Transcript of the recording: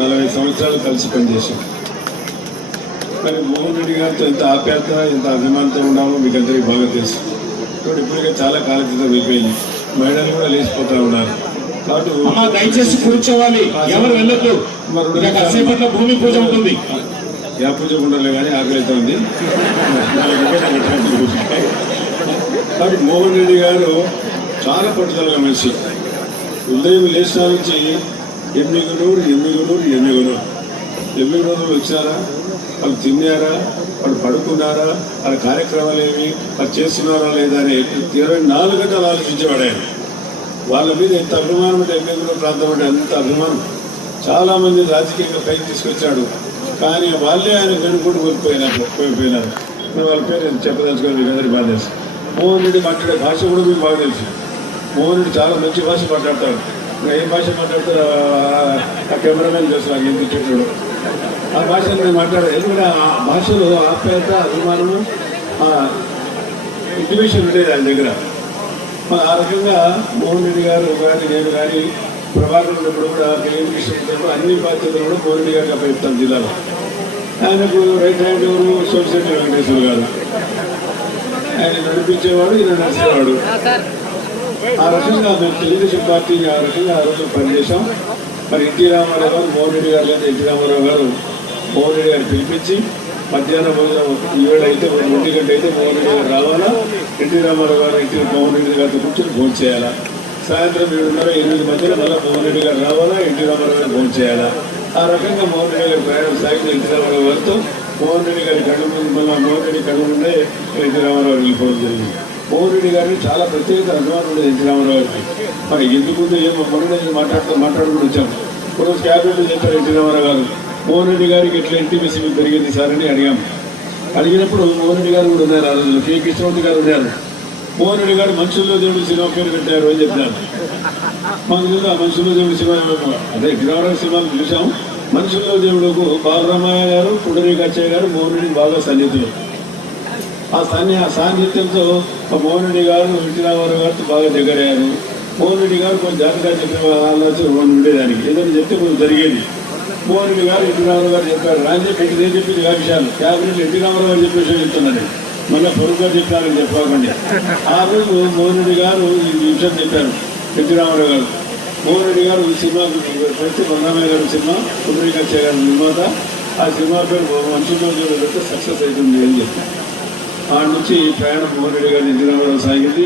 నలభై సంవత్సరాలు కలిసి పనిచేశాం. మరి మోహన్ రెడ్డి గారితో ఎంత ఆప్యాయత ఎంత అభిమానంతో ఉన్నామో మీకు అందరికీ బాగా తెలుసు. ఇప్పుడు ఇప్పటికే చాలా కాలక్రితం అయిపోయింది. మహిళలు కూడా లేచిపోతా ఉన్నారు. కాబట్టి దయచేసి కూర్చోవాలి. ఎవరు వెళ్ళొద్దు. కాసేపట్లో భూమి పూజ ఉంటుంది యా పూజ ఉండలే కానీ ఆకలి అవుతుంది కాబట్టి మోహన్ రెడ్డి గారు చాలా పట్టుదలగా మనిషి. ఉదయం లేచిన నుంచి ఎమ్మిగునూరు ఎమ్మిగునూరు ఎమ్మిగునూరు. ఎమ్మిగునూరు వచ్చారా? వాళ్ళు తిన్నారా? వాళ్ళు పడుకున్నారా? వాళ్ళ కార్యక్రమాలు ఏమి వాళ్ళు చేస్తున్నారా లేదా అని ఇరవై నాలుగు గంటలు ఆలోచించేవాడు. ఆయన వాళ్ళ మీద ఎంత అభిమానం అంటే ఎమ్మెల్యేల ప్రాంతం అంటే అంత అభిమానం. చాలామంది రాజకీయంగా పైకి తీసుకొచ్చాడు. కానీ వాళ్ళే ఆయన వెనుకుంటూ కోల్పోయినారు కోల్పోయినారు. వాళ్ళ పేరు చెప్పదలుచుకోవాలి మీకు అందరికీ బాగా తెలుసు. మోహన్ రెడ్డి మాట్లాడే భాష కూడా మీకు బాగా తెలుసు. మోహన్ రెడ్డి చాలా మంచి భాష మాట్లాడతాడు. ఏ భాష మాట్లాడతారో ఆ- కెమెరామెన్ తెలుసు నాకు ఎందుకు చెప్పాడు ఆ భాషను నేను మాట్లాడాను. ఎందుకంటే ఆ భాషలో ఆప్యాయత అభిమానము ఇంటిమేషన్ ఉండేది ఆయన దగ్గర. ఆ రకంగా మోహన్ రెడ్డి గారు కానీ నేను కానీ ప్రభాకర్ ఉన్నప్పుడు కూడా కేఎం కృష్ణ అన్ని బాధ్యతలు కూడా మోహన్ రెడ్డి గారికి అప్పగిస్తాను జిల్లాలో. ఆయనకు రైట్ హ్యాండ్ ఎవరు? సోమశెట్టి వెంకటేశ్వర గారు. ఆయన నడిపించేవాడు ఈయన నడిచేవాడు. ఆ రకంగా మేము తెలుగుదేశం పార్టీని ఆ రకంగా ఆ రోజు పనిచేశాం. మరి ఎన్టీ రామారావు గారు మోహన్ రెడ్డి గారు లేదా ఎన్టీ రామారావు గారు మోహన్ రెడ్డి గారు పిలిపించి మధ్యాహ్నం భోజనం ఏడు అయితే ఒంటి గంట అయితే మోహన్ రెడ్డి గారు రావాలా? ఎన్టీ రామారావు గారు ఎన్టీ మోహన్ రెడ్డి గారితో కూర్చొని ఫోన్ చేయాలా? సాయంత్రం ఏడున్నర ఎనిమిది మధ్యలో మళ్ళీ మోహన్ రెడ్డి గారు రావాలా? ఎన్టీ రామారావు గారు ఫోన్ చేయాలా? ఆ రకంగా మోహన్ రెడ్డి గారి ప్రయాణం సాగిన ఎన్టీ రామారావు గారితో. మోహన్ రెడ్డి గారి కళ్ళు ముందు మళ్ళీ మోహన్ రెడ్డి కళ్ళు ముందే ఎన్టీ రామారావు వెళ్ళిపోవడం జరిగింది. మోహన్ రెడ్డి గారిని చాలా ప్రత్యేక అభిమానులు ఉండేది ఎన్టీ రామారావు గారికి మరి ఎందుకు ఏమో మొన్న మాట్లాడుతూ మాట్లాడుకుంటూ ఒక ఒకరోజు క్యాబినెట్లో చెప్పారు ఎన్టీ రామారావు గారు. మోహన్ రెడ్డి గారికి ఎట్లా ఇంటిమేసి మీకు పెరిగింది సార్ అని అడిగాము అడిగినప్పుడు మోహన్ రెడ్డి గారు కూడా ఉన్నారు ఆ రోజుల్లో. కే. కృష్ణమూర్తి గారు ఉన్నారు. మోహన్ రెడ్డి గారు మనుషుల్లో దేవుడు సినిమా పేరు పెట్టారు అని చెప్పారు. మాకు తెలుసు ఆ మనుషుల్లో దేవుడు సినిమా అదే గిరావరం సినిమాలు చూసాం మనుషుల్లో దేవుడుకు బాలరామయ్య గారు పుడరేఖాచయ్య గారు మోహన్ రెడ్డి బాగా సన్నిహితులు. ఆ సన్ని ఆ సాన్నిధ్యంతో ఆ గారు ఎన్టీ గారితో బాగా దగ్గరయ్యారు. మోనుడి గారు కొంచెం జాగ్రత్తగా చెప్పిన ఆలోచన ఉండేదానికి. ఏదైనా చెప్తే కొంచెం జరిగేది. మోహన్ గారు ఎన్టీ గారు చెప్పారు. రాని చెప్పి నేను చెప్పింది ఆ విషయాలు. క్యాబినెట్ ఎన్టీ గారు చెప్పే విషయం చెప్తున్నాను మళ్ళీ పొరుగుగా చెప్పారని చెప్పకండి. ఆ రోజు మోహనుడి గారు ఈ విషయం చెప్పారు. ఎన్టీ గారు. మోహన్ గారు ఈ సినిమా ప్రతి బొన్నామయ్య గారి సినిమా పుండరీకాచయ్య గారి నిర్మాత. ఆ సినిమా పేరు మనుషుల్లో పెడితే సక్సెస్ అవుతుంది అని చెప్పారు. ఆ నుంచి ప్రయాణం మోహన్ రెడ్డి గారి ఎన్టీ రావడం సాగింది.